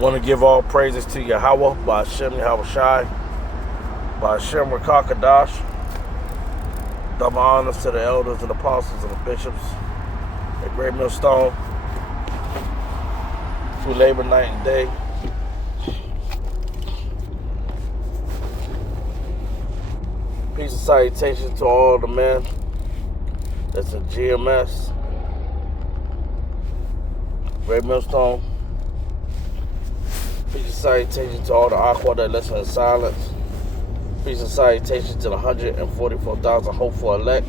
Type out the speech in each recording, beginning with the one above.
Want to give all praises to Yahweh, by Hashem Yahweh Shai, by Hashem Rakakadash. Double honors to the elders and apostles and the bishops at Great Millstone through Labor Night and Day. Peace and salutation to all the men that's in GMS, Great Millstone. Peace and salutation to all the Aqua that listen in silence. Peace and salutation to the 144,000 hopeful elect.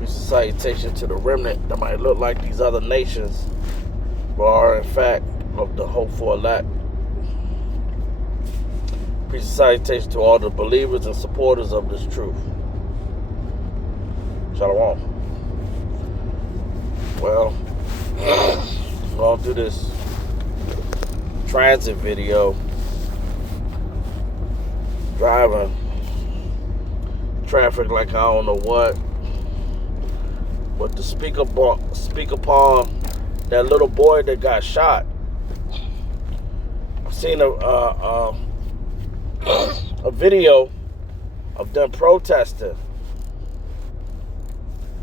Peace and salutation to the remnant that might look like these other nations, but are in fact of the hopeful elect. Peace and salutation to all the believers and supporters of this truth. Shalom. Well, I'm going to do this transit video. Driving traffic like I don't know what. But to speak upon that little boy that got shot. I've seen a video of them protesting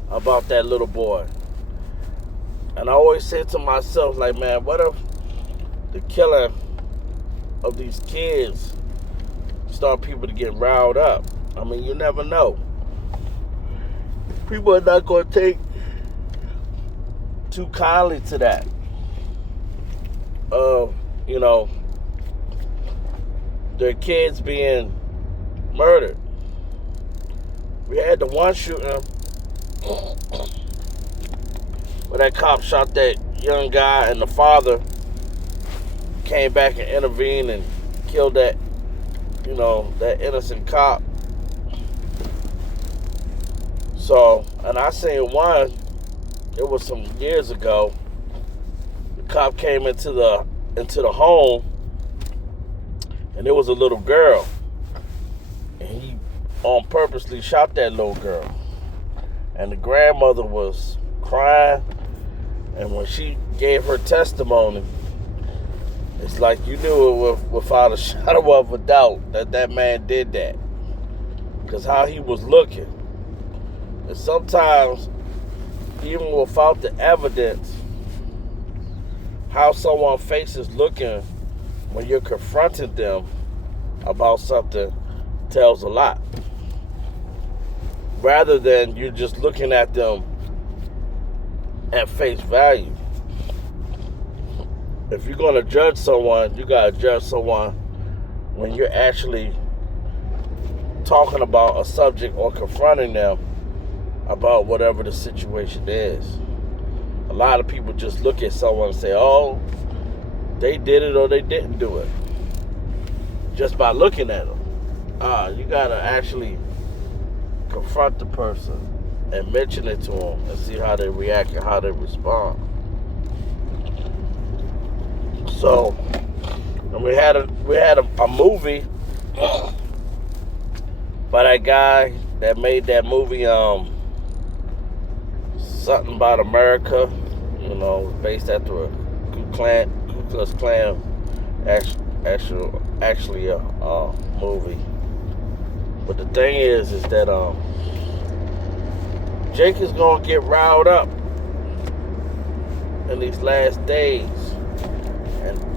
about that little boy. And I always say to myself, like, man, what if the killing of these kids start people to get riled up? I mean, you never know. People are not going to take too kindly to that. You know, their kids being murdered. We had the one shooting where that cop shot that young guy and the father came back and intervened and killed that, you know, that innocent cop. So, and I seen one, it was some years ago. The cop came into the home, and there was a little girl, and he purposely shot that little girl. And the grandmother was crying, and when she gave her testimony, it's like you knew it without a shadow of a doubt that man did that. Because how he was looking. And sometimes, even without the evidence, how someone's face is looking when you're confronting them about something tells a lot. Rather than you just looking at them at face value. If you're going to judge someone, you got to judge someone when you're actually talking about a subject or confronting them about whatever the situation is. A lot of people just look at someone and say, oh, they did it or they didn't do it. Just by looking at them. You got to actually confront the person and mention it to them and see how they react and how they respond. So, and we had a movie by that guy that made that movie, something about America, you know, based after a Ku Klux Klan, actually a movie. But the thing is that Jake is gonna get riled up in these last days.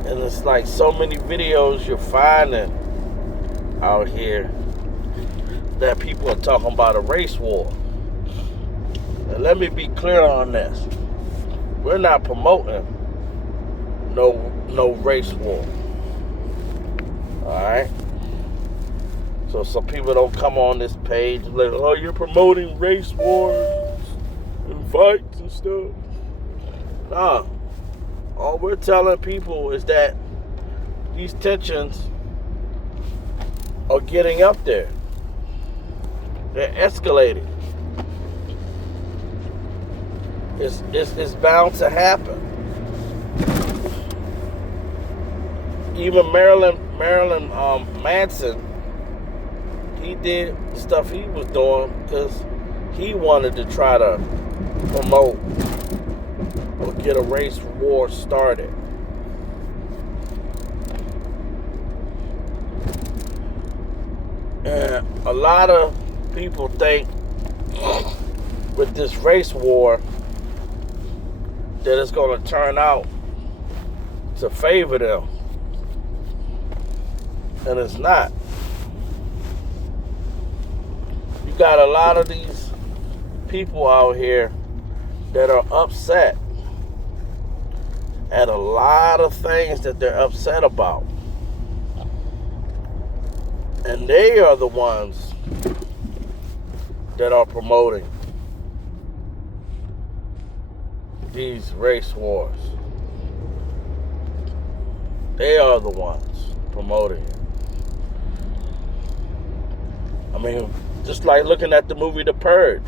And it's like so many videos you're finding out here that people are talking about a race war. And let me be clear on this. We're not promoting no race war. Alright? So some people don't come on this page like, oh, you're promoting race wars and fights and stuff. Nah. All we're telling people is that these tensions are getting up there. They're escalating. It's bound to happen. Even Marilyn Manson, he did stuff he was doing because he wanted to try to promote or get a race war started. a lot of people think with this race war that it's going to turn out to favor them. And it's not. You got a lot of these people out here that are upset at a lot of things that they're upset about. And they are the ones that are promoting these race wars. They are the ones promoting it. I mean, just like looking at the movie The Purge.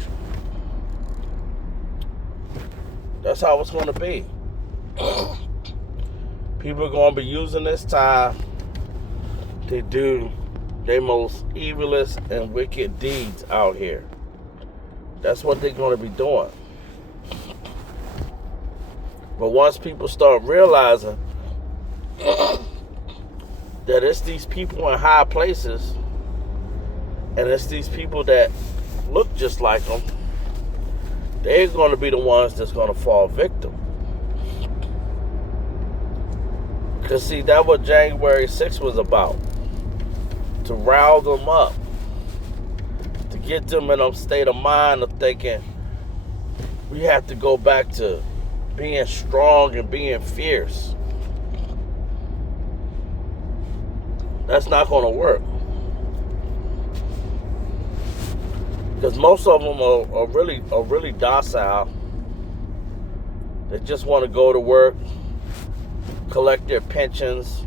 That's how it's going to be. People are going to be using this time to do their most evilest and wicked deeds out here. That's what they're going to be doing. But once people start realizing that it's these people in high places and it's these people that look just like them, they're going to be the ones that's going to fall victim. Because see, that's what January 6th was about. To rile them up. To get them in a state of mind of thinking we have to go back to being strong and being fierce. That's not going to work. Because most of them are really docile. They just want to go to work, collect their pensions,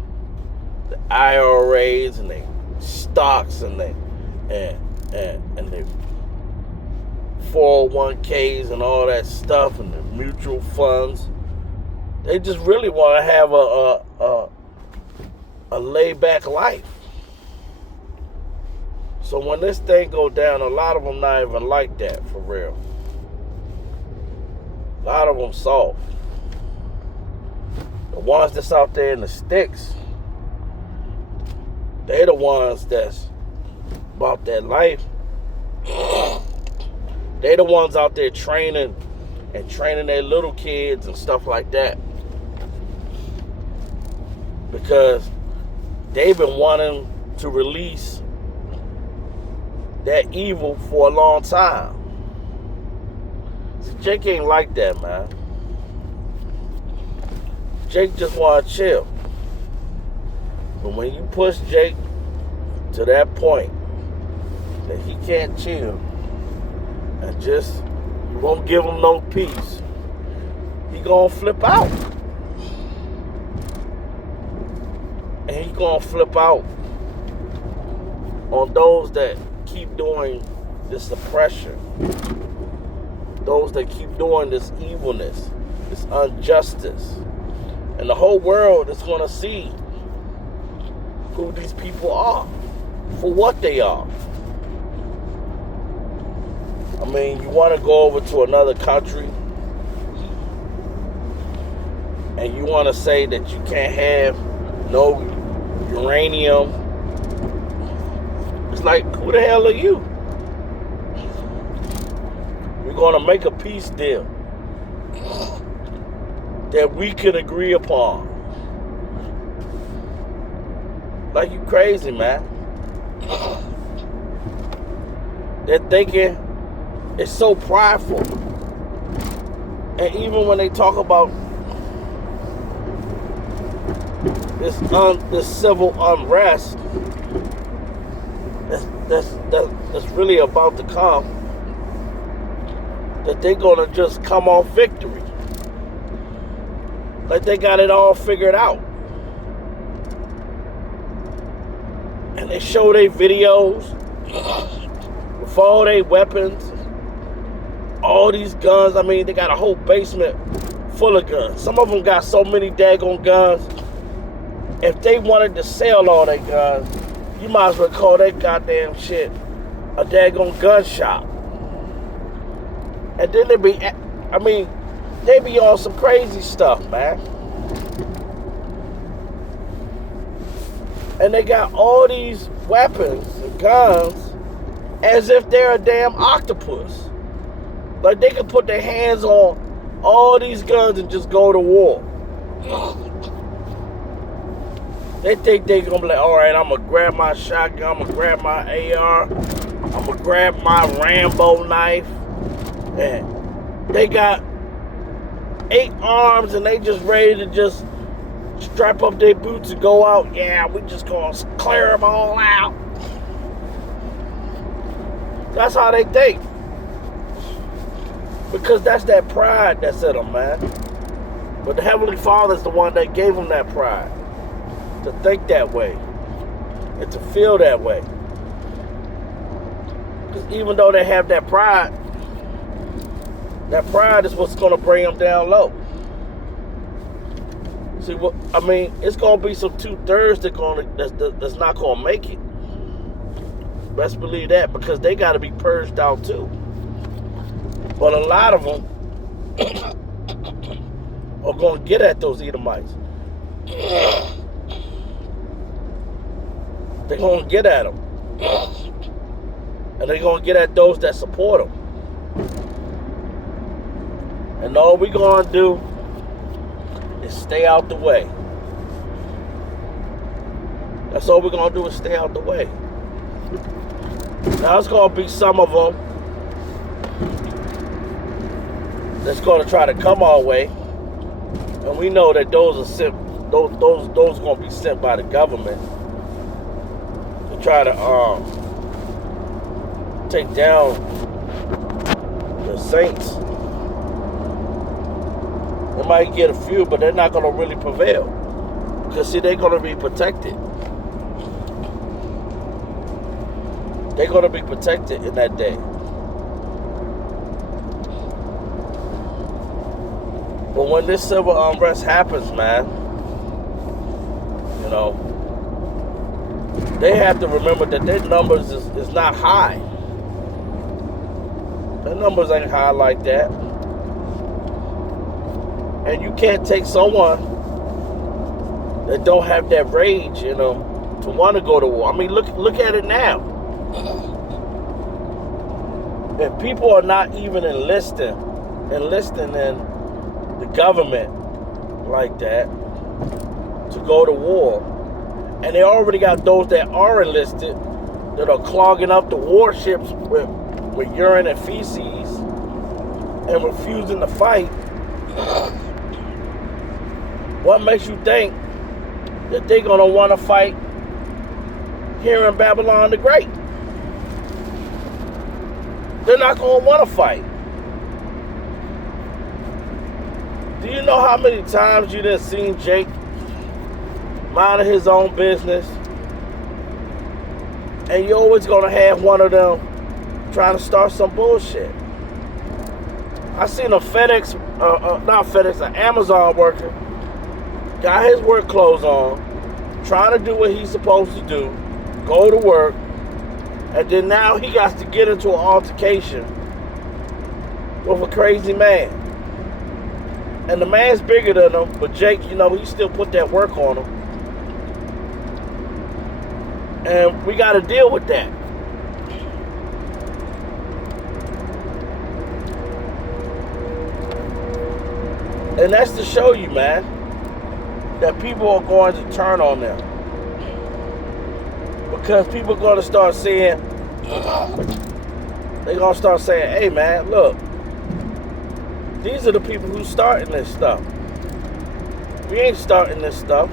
the IRAs, and their stocks, and their 401ks and all that stuff, and the mutual funds. They just really want to have a laid back life. So when this thing go down, a lot of them not even like that, for real. A lot of them soft. The ones that's out there in the sticks, they the ones that's about that life. They the ones out there training their little kids and stuff like that. Because they've been wanting to release that evil for a long time. See, Jake ain't like that, man. Jake just want to chill. But when you push Jake to that point that he can't chill and just, you won't give him no peace, he gonna flip out. And he gonna flip out on those that keep doing this oppression, those that keep doing this evilness, this injustice. And the whole world is going to see who these people are, for what they are. I mean, you want to go over to another country and you want to say that you can't have no uranium. It's like, who the hell are you? We're going to make a peace deal that we can agree upon. Like, you crazy, man. They're thinking it's so prideful. And even when they talk about this civil unrest that's really about to come, that they're gonna just come off victory. Like they got it all figured out. And they show their videos with all their weapons, all these guns. I mean, they got a whole basement full of guns. Some of them got so many daggone guns. If they wanted to sell all their guns, you might as well call that goddamn shit a daggone gun shop. And then they be on some crazy stuff, man. And they got all these weapons and guns as if they're a damn octopus. Like they can put their hands on all these guns and just go to war. They think they're gonna be like, all right, I'm gonna grab my shotgun, I'm gonna grab my AR, I'm gonna grab my Rambo knife, and they got 8 arms and they just ready to just strap up their boots and go out. Yeah, we just gonna clear them all out. That's how they think. Because that's that pride that's in them, man. But the Heavenly Father's the one that gave them that pride. To think that way. And to feel that way. Because even though they have that pride is what's going to bring them down low. See, what I mean, it's going to be some 2/3 that's not going to make it. Best believe that, because they got to be purged out too. But a lot of them are going to get at those Edomites. They're going to get at them. And they're going to get at those that support them. And all we're going to do is stay out the way. That's all we're going to do is stay out the way. Now, it's going to be some of them that's going to try to come our way. And we know that those are sent, those going to be sent by the government to try to take down the saints. They might get a few, but they're not going to really prevail. Because, see, they're going to be protected. They're going to be protected in that day. But when this civil unrest happens, man, you know, they have to remember that their numbers is not high. Their numbers ain't high like that. And you can't take someone that don't have that rage, you know, to want to go to war. I mean, look at it now. If people are not even enlisting in the government like that to go to war, and they already got those that are enlisted that are clogging up the warships with urine and feces and refusing to fight, what makes you think that they're going to want to fight here in Babylon the Great? They're not going to want to fight. Do you know how many times you done seen Jake minding his own business, and you're always going to have one of them trying to start some bullshit? I seen an Amazon worker, got his work clothes on, trying to do what he's supposed to do, go to work, and then now he got to get into an altercation with a crazy man. And the man's bigger than him, but Jake, you know, he still put that work on him. And we got to deal with that. And that's to show you, man, that people are going to turn on them. Because people are going to start saying, they're going to start saying, hey, man, look, these are the people who's starting this stuff. We ain't starting this stuff.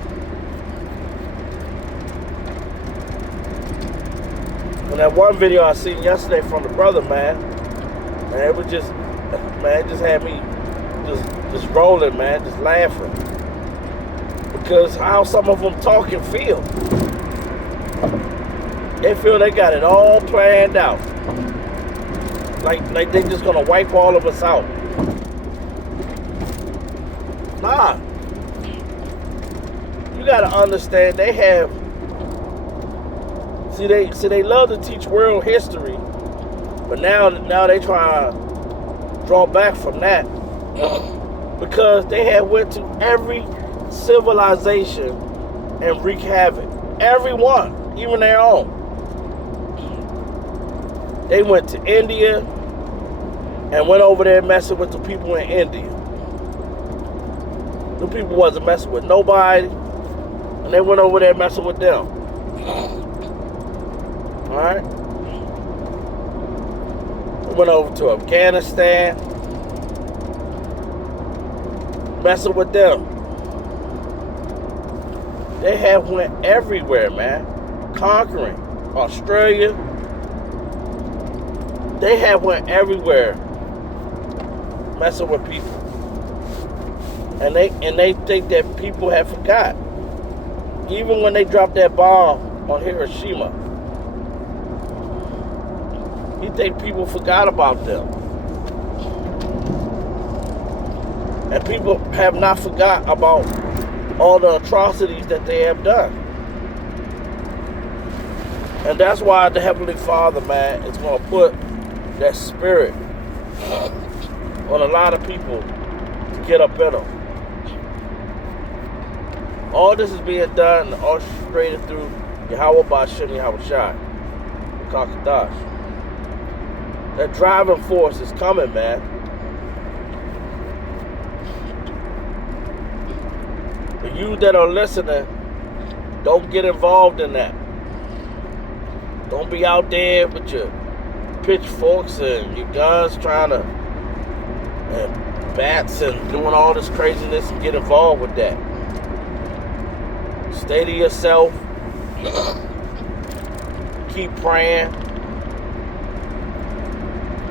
And that one video I seen yesterday from the brother, man, it was just, man, it just had me just rolling, man, just laughing. Because how some of them talk and feel. They feel they got it all planned out. Like they just gonna wipe all of us out. Nah. You gotta understand they have, see they love to teach world history, but now they try to draw back from that. Because they have went to every civilization and wreak havoc. Every one, even their own. They went to India and went over there messing with the people in India. The people wasn't messing with nobody, and they went over there messing with them. Alright? They went over to Afghanistan, messing with them. They have went everywhere, man. Conquering Australia. They have went everywhere messing with people. And they think that people have forgot. Even when they dropped that bomb on Hiroshima, you think people forgot about them. And people have not forgot about all the atrocities that they have done. And that's why the Heavenly Father, man, is going to put that spirit on a lot of people to get up in them. All this is being done and orchestrated through Yahweh Ba'Shem Yahushai, Kakadash. That driving force is coming, man. For you that are listening, don't get involved in that. Don't be out there with your pitchforks and your guns trying to, and bats and doing all this craziness and get involved with that. Stay to yourself. Keep praying.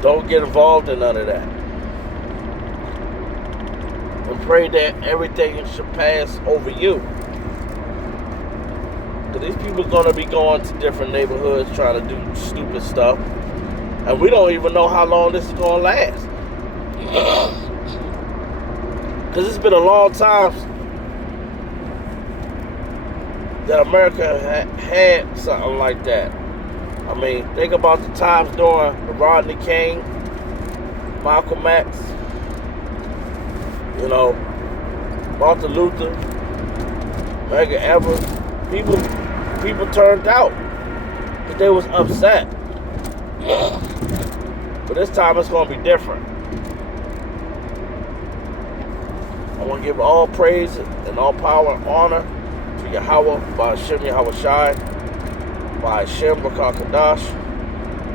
Don't get involved in none of that. And pray that everything should pass over you. Because these people are going to be going to different neighborhoods trying to do stupid stuff. And we don't even know how long this is going to last. Because it's been a long time that America had something like that. I mean, think about the times during the Rodney King, Malcolm X, you know, Martin Luther, Medgar Evers. People turned out because they was upset. But this time it's going to be different. I want to give all praise and all power and honor to Yahweh, Ba'Shem Yahushai, Ba'Shem Bakakadash.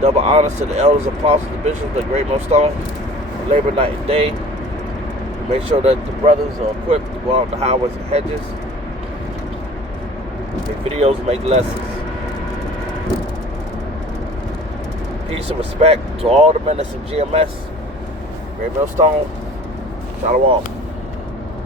Double honors to the elders, apostles, the bishops, the great millstone, labor night and day. Make sure that the brothers are equipped to go out the highways and hedges. Make videos, make lessons. Peace and respect to all the ministers in GMS. Great millstone. Shalom.